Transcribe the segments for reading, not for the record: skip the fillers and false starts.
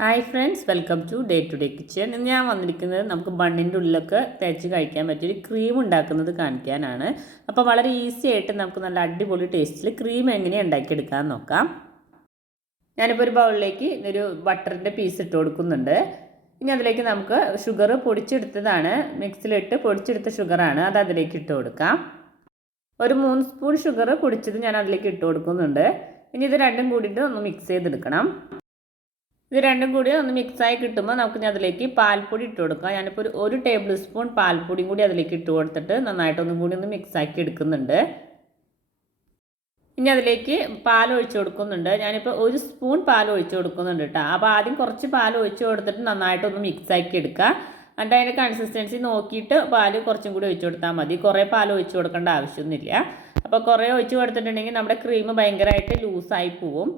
Hi friends, welcome to the kitchen. ഇന്ന് ഞാൻ വന്നിരിക്കുന്നത് നമുക്ക് ബണ്ണിൻ്റെ ഉള്ളിലൊക്കെ തേച്ച് കഴിക്കാൻ പറ്റിയൊരു ക്രീം ഉണ്ടാക്കുന്നത് കാണിക്കാനാണ്. അപ്പോൾ വളരെ ഈസി ആയിട്ട് നമുക്ക് നല്ല അടിപൊളി ടേസ്റ്റിൽ ക്രീം എങ്ങനെയാണ് ഉണ്ടാക്കിയെടുക്കാൻ നോക്കാം. ഞാനിപ്പോൾ ഒരു ബൗളിലേക്ക് ഒരു ബട്ടറിൻ്റെ പീസ് ഇട്ട് കൊടുക്കുന്നുണ്ട്. ഇനി അതിലേക്ക് നമുക്ക് ഷുഗർ പൊടിച്ചെടുത്തതാണ്, മിക്സിയിലിട്ട് പൊടിച്ചെടുത്ത ഷുഗറാണ്, അത് അതിലേക്ക് ഇട്ട് കൊടുക്കാം. ഒരു 3 സ്പൂൺ ഷുഗർ പൊടിച്ചത് ഞാൻ അതിലേക്ക് ഇട്ട് കൊടുക്കുന്നുണ്ട്. ഇനി ഇത് രണ്ടും കൂടിയിട്ട് ഒന്ന് മിക്സ് ചെയ്തെടുക്കണം. ഇത് രണ്ടും കൂടി ഒന്ന് മിക്സായി കിട്ടുമ്പോൾ നമുക്ക് അതിലേക്ക് പാൽപ്പൊടി ഇട്ട് കൊടുക്കാം. ഞാനിപ്പോൾ ഒരു ടേബിൾ സ്പൂൺ പാൽപ്പൊടിയും കൂടി അതിലേക്ക് ഇട്ട് കൊടുത്തിട്ട് നന്നായിട്ടൊന്നും കൂടി ഒന്ന് മിക്സാക്കി എടുക്കുന്നുണ്ട്. ഇനി അതിലേക്ക് പാൽ ഒഴിച്ച് കൊടുക്കുന്നുണ്ട്. ഞാനിപ്പോൾ 1 സ്പൂൺ പാൽ ഒഴിച്ച് കൊടുക്കുന്നുണ്ട് കേട്ടോ. അപ്പോൾ ആദ്യം കുറച്ച് പാൽ ഒഴിച്ച് കൊടുത്തിട്ട് നന്നായിട്ടൊന്ന് മിക്സാക്കി എടുക്കുക. എന്നിട്ട് അതിൻ്റെ കൺസിസ്റ്റൻസി നോക്കിയിട്ട് പാൽ കുറച്ചും കൂടി ഒഴിച്ച് കൊടുത്താൽ മതി. കുറേ പാൽ ഒഴിച്ച് കൊടുക്കേണ്ട ആവശ്യമൊന്നുമില്ല. അപ്പോൾ കുറേ ഒഴിച്ച് കൊടുത്തിട്ടുണ്ടെങ്കിൽ നമ്മുടെ ക്രീം ഭയങ്കരമായിട്ട് ലൂസായി പോവും.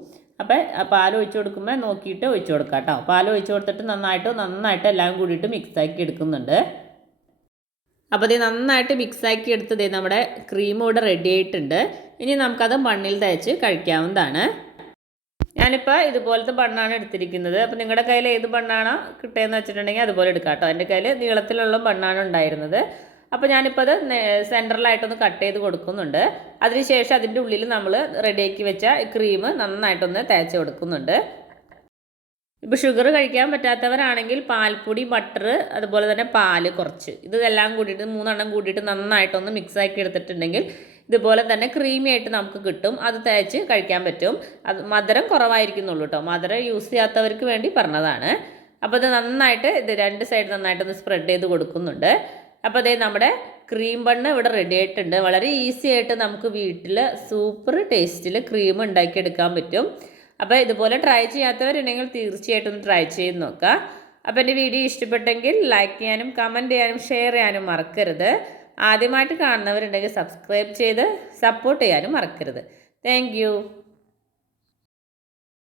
അപ്പോൾ പാൽ ഒഴിച്ച് കൊടുക്കുമ്പോൾ നോക്കിയിട്ട് ഒഴിച്ച് കൊടുക്കാം കേട്ടോ. പാൽ ഒഴിച്ച് കൊടുത്തിട്ട് നന്നായിട്ട് എല്ലാം കൂടിയിട്ട് മിക്സാക്കി എടുക്കുന്നുണ്ട്. അപ്പോൾ ഇത് നന്നായിട്ട് മിക്സാക്കി എടുത്തത് നമ്മുടെ ക്രീം ഇവിടെ റെഡി ആയിട്ടുണ്ട്. ഇനി നമുക്കത് ബണ്ണിൽ തേച്ച് കഴിക്കാവുന്നതാണ്. ഞാനിപ്പോൾ ഇതുപോലത്തെ ബണ്ണാണ് എടുത്തിരിക്കുന്നത്. അപ്പോൾ നിങ്ങളുടെ കയ്യിൽ ഏത് ബണ്ണാണോ കിട്ടുകയെന്ന് വെച്ചിട്ടുണ്ടെങ്കിൽ അതുപോലെ എടുക്കാം കേട്ടോ. എൻ്റെ കയ്യിൽ നീളത്തിലുള്ള ബണ്ണാണ് ഉണ്ടായിരുന്നത്. അപ്പോൾ ഞാനിപ്പോൾ അത് സെൻറ്ററിലായിട്ടൊന്ന് കട്ട് ചെയ്ത് കൊടുക്കുന്നുണ്ട്. അതിനുശേഷം അതിൻ്റെ ഉള്ളിൽ നമ്മൾ റെഡിയാക്കി വെച്ച ക്രീം നന്നായിട്ടൊന്ന് തേച്ച് കൊടുക്കുന്നുണ്ട്. ഇപ്പോൾ ഷുഗർ കഴിക്കാൻ പറ്റാത്തവരാണെങ്കിൽ പാൽപ്പൊടി, ബട്ടർ, അതുപോലെ തന്നെ പാല് കുറച്ച്, ഇതെല്ലാം കൂടിയിട്ട് 3 കൂടിയിട്ട് നന്നായിട്ടൊന്ന് മിക്സാക്കി എടുത്തിട്ടുണ്ടെങ്കിൽ ഇതുപോലെ തന്നെ ക്രീമി ആയിട്ട് നമുക്ക് കിട്ടും. അത് തേച്ച് കഴിക്കാൻ പറ്റും. അത് മധുരം കുറവായിരിക്കുന്നുള്ളൂ കേട്ടോ. മധുരം യൂസ് ചെയ്യാത്തവർക്ക് വേണ്ടി പറഞ്ഞതാണ്. അപ്പോൾ ഇത് നന്നായിട്ട് രണ്ട് സൈഡ് നന്നായിട്ടൊന്ന് സ്പ്രെഡ് ചെയ്ത് കൊടുക്കുന്നുണ്ട്. അപ്പോൾ അതേ നമ്മുടെ ക്രീം ബണ്ണ് ഇവിടെ റെഡി ആയിട്ടുണ്ട്. വളരെ ഈസി ആയിട്ട് നമുക്ക് വീട്ടിൽ സൂപ്പർ ടേസ്റ്റിൽ ക്രീം ഉണ്ടാക്കിയെടുക്കാൻ പറ്റും. അപ്പോൾ ഇതുപോലെ ട്രൈ ചെയ്യാത്തവരുണ്ടെങ്കിൽ തീർച്ചയായിട്ടും ഒന്ന് ട്രൈ ചെയ്ത് നോക്കുക. അപ്പോൾ എൻ്റെ വീഡിയോ ഇഷ്ടപ്പെട്ടെങ്കിൽ ലൈക്ക് ചെയ്യാനും കമൻറ്റ് ചെയ്യാനും ഷെയർ ചെയ്യാനും മറക്കരുത്. ആദ്യമായിട്ട് കാണുന്നവരുണ്ടെങ്കിൽ സബ്സ്ക്രൈബ് ചെയ്ത് സപ്പോർട്ട് ചെയ്യാനും മറക്കരുത്. താങ്ക്